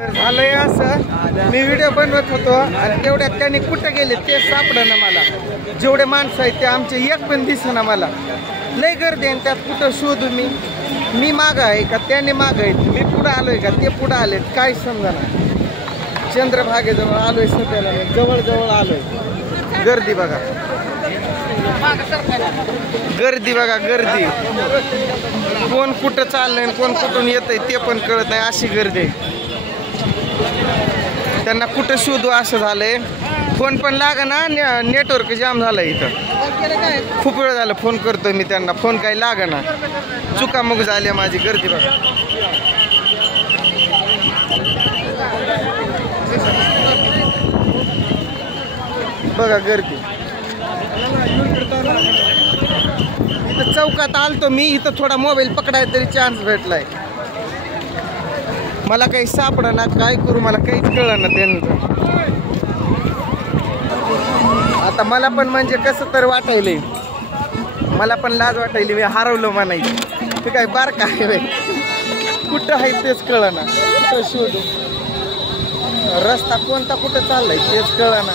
झालंय असं, मी व्हिडिओ बनवत होतो आणि तेवढ्यात त्यांनी कुठं गेले ते सापडना मला. जेवढे माणसं आहेत ते आमचे एक पण दिसेना मला. लय गर्दी आहे त्यात, कुठं शोधू मी मागं आहे का त्यांनी मागं आहेत, मी पुढं आलोय का ते पुढं आलेत, काय समजना. चंद्रभागेजवळ आलोय, सध्याला जवळ आलोय. गर्दी बघा, गर्दी बघा, गर्दी. कोण कुठं चाललंय कोण कुठून येतंय ते पण कळत नाही, अशी गर्दी आहे. त्यांना कुठं शोधू असं झालंय. फोन पण लागना, नेटवर्क जाम झालंय इथं. खूप वेळ झालं फोन करतोय मी त्यांना, फोन काही लागना. चुकामुक झाली माझी. गर्दी बघा, बघा गर्दी. इथं चौकात आलतो मी, इथं थोडा मोबाईल पकडाय तरी चान्स भेटलाय. मला काही सापडना, काय करू मला काहीच कळना त्यांचं. आता मला पण म्हणजे कसं तर वाटायलंय, मला पण लाज वाटायली, मी हरवलं म्हणायचं. ते काय बारका आहे बाई, कुठं आहे तेच कळना, कुठं शोधू, रस्ता कोणता कुठं चाललाय तेच कळना.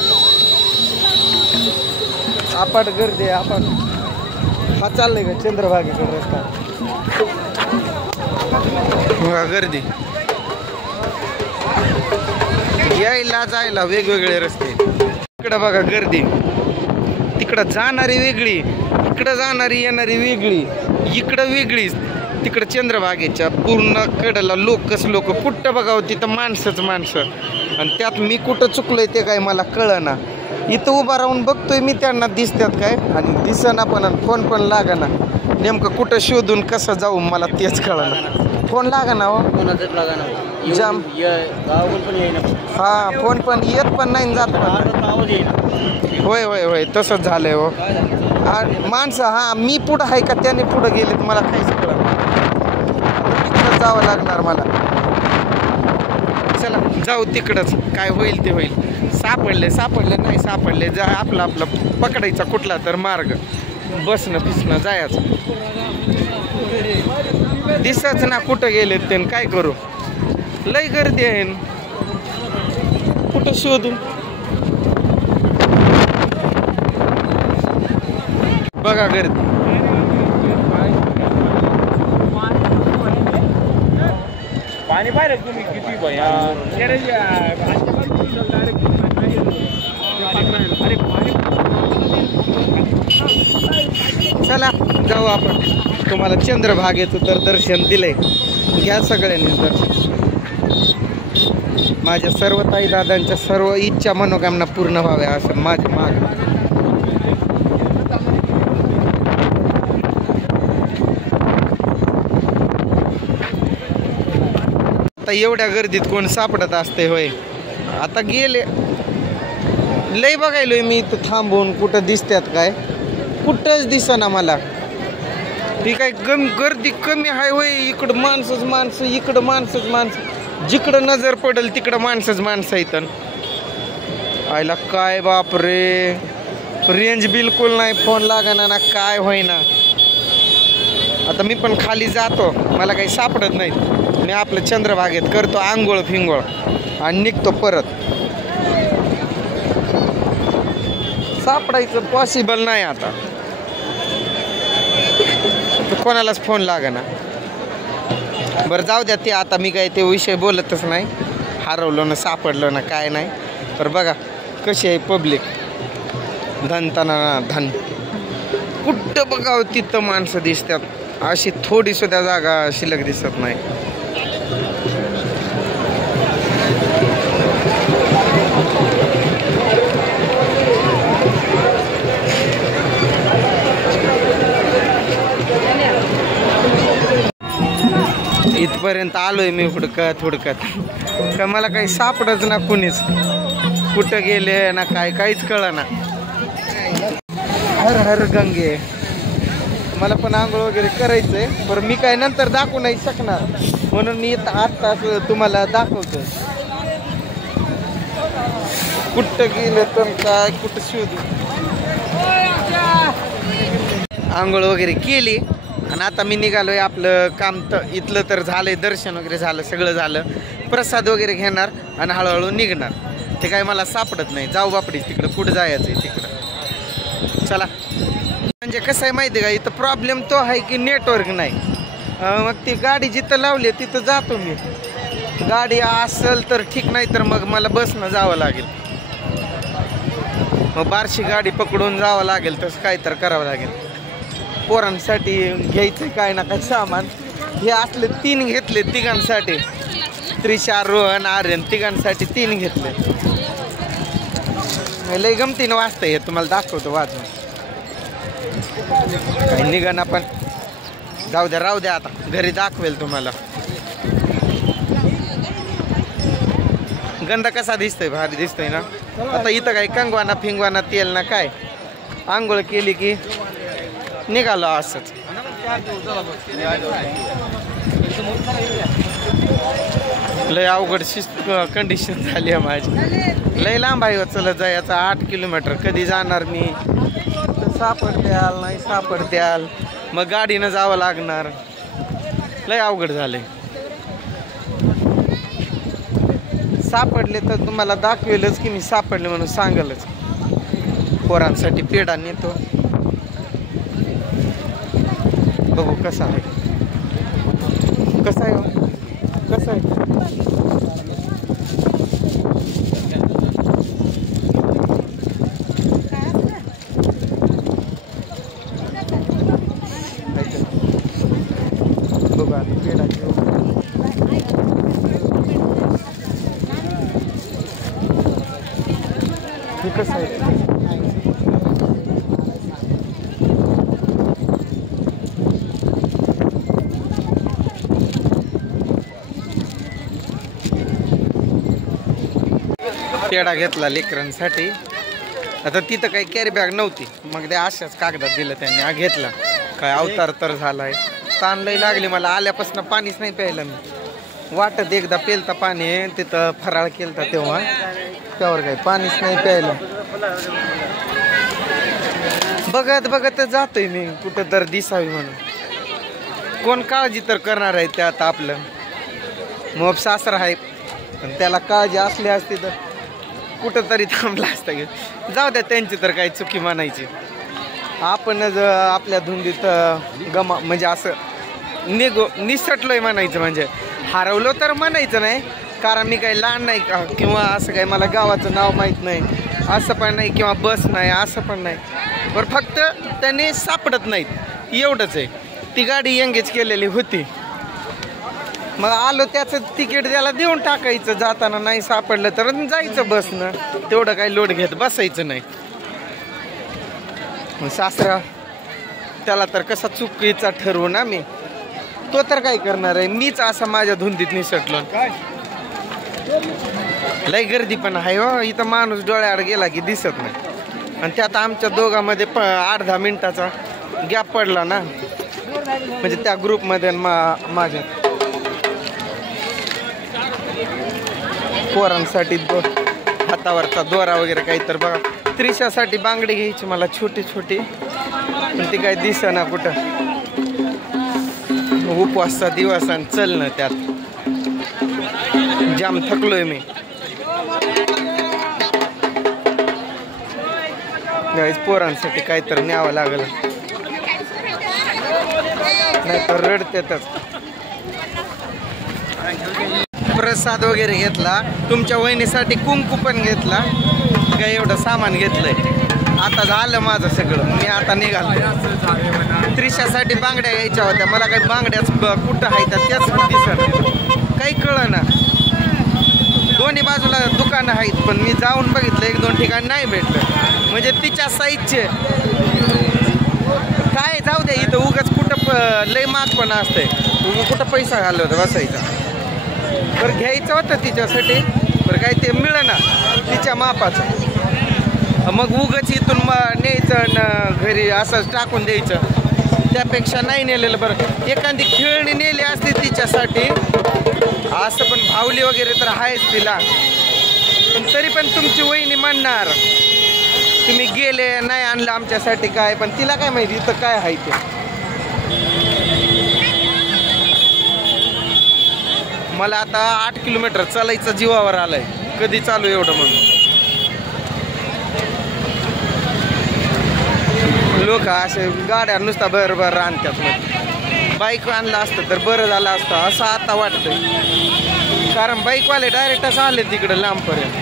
अपाट गर्दी आहे, अपाट. हा चाललाय का चंद्रभागेकडे रस्ता, गर्दी. यायला जायला वेगवेगळे रस्ते. इकडं बघा गर्दी, तिकडं जाणारी वेगळी, इकडं जाणारी येणारी वेगळी, इकडं वेगळीच. तिकडं चंद्रभागेच्या पूर्ण कडेला लोक कुठं बघावं तिथं माणसंच माणसं. आणि त्यात मी कुठं चुकलोय ते काय मला कळना. इथं उभा राहून बघतोय मी, त्यांना दिसतात काय आणि दिसना पण, फोन पण लागना. नेमकं कुठं शोधून कसं जाऊ मला तेच कळना. फोन लागना हो, जाम. हा, फोन पण येत पण नाही, जात पण. होय तसंच झालंय हो. माणसं, हा मी पुढं आहे का त्यांनी पुढं गेलेत मला काहीच कळना. तिकडं जावं लागणार मला. चला जाऊ तिकडंच, काय होईल ते होईल. सापडले नाही सापडले, जा आपला पकडायचा कुठला तर मार्ग, बसणं फिसणं जायचं. दिसच ना कुठं गेलेत ते, काय करू. लय गर्दी आहे, कुठं शोधू. बघा गर्दी. पाणी पाहिलं तुम्ही किती भया. चला जाऊ आपण. तुम्हाला चंद्रभागेचं तर दर्शन दिलंय, घ्या सगळ्यांनी दर्शन. माझ्या सर्व ताई दादांच्या सर्व इच्छा मनोकामना पूर्ण व्हाव्या असं माझ्या माग. आता एवढ्या गर्दीत कोण सापडत असते होय. आता गेले लय बघायलोय मी इथं थांबून, कुठं दिसतात काय, कुठंच दिसेना मला. ती काय गर्दी कमी आहे होय. इकडं माणसंच माणसं, इकडं माणसंच माणसं, जिकडं नजर पडेल तिकडं माणसंच माणसं इथं. आयला काय बापरे, रेंज बिलकुल नाही, फोन लागना ना, काय होईना. आता मी पण खाली जातो, मला काही सापडत नाही. मी आपलं चंद्रभागेत करतो आंघोळ फिंगोळ आणि निघतो परत. सापडायचं पॉसिबल नाही आता, कोणालाच फोन लागना. बरं जाऊ द्या ते, आता मी काय ते विषय बोलतच नाही. हरवलं ना, सापडलं ना, काय नाही. तर बघा कशी आहे पब्लिक, धनताना धन. कुठं बघावं तिथं माणसं दिसतात, अशी थोडी सुद्धा जागा शिल्लक दिसत नाही. इथपर्यंत आलोय मी हुडकत का मला काही सापडच ना, कुणीच कुठं गेले ना, काहीच कळना. हर हर गंगे. मला पण आंघोळ वगैरे करायचंय, पण मी काय नंतर दाखवू नाही शकणार, म्हणून मी आत्ता तुम्हाला दाखवतोय. कुठं गेले तर काय, कुठं शोधू. आंघोळ वगैरे केली आणि आता मी निघालोय. आपलं काम तर इथलं तर झालंय, दर्शन वगैरे झालं, सगळं झालं. प्रसाद वगैरे घेणार आणि हळूहळू निघणार. ते काय मला सापडत नाही. जाऊ बापडीच तिकडं, कुठं जायचं आहे तिकडं. चला. म्हणजे कसं आहे माहिती आहे का, इथं प्रॉब्लेम तो आहे की नेटवर्क नाही. मग ती गाडी जिथं लावली तिथं जातो मी. गाडी असेल तर ठीक, नाही तर मग मला बसनं जावं लागेल. मग बारशी गाडी पकडून जावं लागेल. तसं काय तर करावं लागेल. पोरांसाठी घ्यायचं काय ना काय सामान. हे असले 3 घेतले तिघांसाठी. त्रिशा, रोहन, आर्यन तिघांसाठी 3 घेतले. लय गमतीनं वाजतं हे, तुम्हाला दाखवतो वाजून. काही निघाना पण जाऊ द्या, राहू द्या. आता घरी दाखवेल तुम्हाला. गंध कसा दिसतोय, भारी दिसतोय ना. आता इथं काय कंगवाना फिंगवाना तेल ना काय, आंघोळ केली की निघालो असंच. लय अवघड कंडिशन झाली आहे माझी. लय लांब आहे चला जायचं, 8 किलोमीटर. कधी जाणार मी, सापडत्याल नाही सापडत्याल, मग गाडीनं जावं लागणार. लय अवघड झालंय. सापडले तर तुम्हाला दाखवेलच की मी सापडले म्हणून सांगलच. पोरांसाठी पेढा नेतो. बघू कसा आहे, कसा आहे, कसं आहे. बघू आता पेढा घेऊ. हे कसं आहे. पेढा घेतला लेकरांसाठी. आता तिथं काही कॅरी बॅग नव्हती, मग ते अशाच कागदात दिलं त्यांनी. हा घेतला. काय अवतार तर झालाय. ताण लई लागली मला. आल्यापासून पाणीच नाही प्यायलं मी. वाटत एकदा पेलता पाणी, तिथं फराळ केलता तेव्हा, त्यावर काही पाणीच नाही प्यायलं. बघत बघत जातोय मी कुठं तर दिसावी म्हणून. कोण काळजी तर करणार आहे त्यात. आपलं मोब सासरा आहे, पण त्याला काळजी असली असती तर कुठं तरी थांबला असता. जाऊ द्या, त्यांची तर काही चुकी म्हणायची. आपणच आपल्या धुंदीत म्हणजे असं निसटलोय म्हणायचं. म्हणजे हरवलो तर म्हणायचं नाही, कारण मी काही लहान नाही किंवा असं काही मला गावाचं नाव माहीत नाही असं पण नाही, किंवा बस नाही असं पण नाही. बरं फक्त त्यांनी सापडत नाहीत एवढंच आहे. ती गाडी एंगेज केलेली होती. मग आलो, त्याचं तिकीट त्याला देऊन टाकायचं. जाताना नाही सापडलं तर जायचं बसनं. तेवढं काही लोड घेत बसायचं नाही. मग सासरा त्याला तर कसा चुकीचा ठरवू ना मी. तो तर काय करणार आहे. मीच असा माझ्या धुंदीत निसटलो. लय गर्दी पण आहे हो इथं. माणूस डोळ्याआड गेला की दिसत नाही. आणि त्यात आमच्या दोघांमध्ये 8-10 मिनिटाचा गॅप पडला ना, म्हणजे त्या ग्रुपमध्ये माझ्या. पोरांसाठी हातावरचा दोरा वगैरे काही तर बघा. त्रिशासाठी बांगडी घ्यायची मला छोटी छोटी, पण ती काही दिसेना कुठं. उपवासचा दिवस आणि चल ना त्यात जाम थकलोय मी. पोरांसाठी काहीतरी न्यावं लागलं, नाहीतर रडतेच. प्रसाद वगैरे घेतला. तुमच्या वहिनीसाठी कुंकू पण घेतला. काय एवढं सामान घेतलंय. आता झालं माझं सगळं. मी आता निघालो. त्रिशासाठी बांगड्या घ्यायच्या होत्या. मला काही बांगड्याच कुठं आहेत त्याच दिसत काही कळना. दोन्ही बाजूला दुकानं आहेत, पण मी जाऊन बघितलं 1-2 ठिकाणी नाही भेटलं. म्हणजे तिच्या साईजचे काय. जाऊ द्या, इथं उगाच कुठं लय माग पण असतंय. कुठं पैसा घालवत बसायचा. बरं घ्यायचं होतं तिच्यासाठी, बरं काय ते मिळेना तिच्या मापाचं. मग उगाच इथून न्यायचं घरी असंच टाकून द्यायचं. त्यापेक्षा नाही नेलेलं बरं. एखादी खेळणी नेली असते तिच्यासाठी असं, पण भावली वगैरे तर आहेच तिला. पण तरी पण तुमची वहिनी म्हणणार तुम्ही गेले नाही आणलं आमच्यासाठी काय. पण तिला काय माहिती इथं काय आहे ते. मला आता 8 किलोमीटर चालायचं जीवावर आलंय. कधी चालू एवढं म्हणून. लोक असे गाड्या नुसता बरोबर आणतात. बाईक आणलं असतं तर बरं झालं असतं असं आता वाटतंय. कारण बाईकवाले डायरेक्टच आले तिकडं लांबपर्यंत.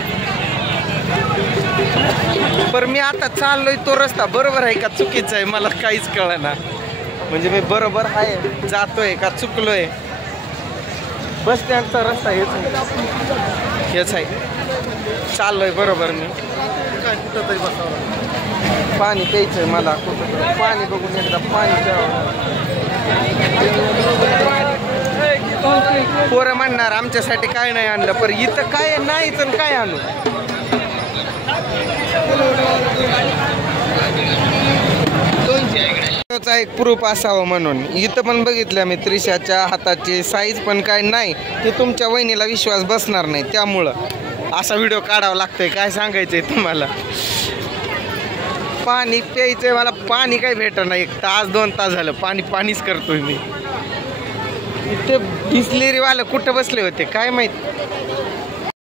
पर मी आता चाललोय तो रस्ता बरोबर आहे का चुकीचा आहे मला काहीच कळेना. म्हणजे मी बरोबर आहे जातोय का चुकलोय. बस स्टँडचा रस्ता हेच आहे. चाललोय बरोबर मी. कुठं तरी बसावं. पाणी प्यायचंय मला. कुठं पाणी बघून एकदा पाणी प्यावं. पोरं म्हणणार आमच्यासाठी काय नाही आणलं. पर इथं काय नाहीच काय आणू. एक प्रूफ असावं म्हणून इथं पण बघितलं मी त्रिशाच्या हाताची साईज पण काय नाही. ते तुमच्या वहिनीला विश्वास बसणार नाही. त्यामुळं असा व्हिडिओ काढावा लागतोय. काय सांगायचंय तुम्हाला. पाणी प्यायचंय मला. पाणी काय भेटणार नाही. 1 तास 2 तास झालं पाणीच करतोय मी. इथे बिसलेरीवाले कुठं बसले होते काय माहित.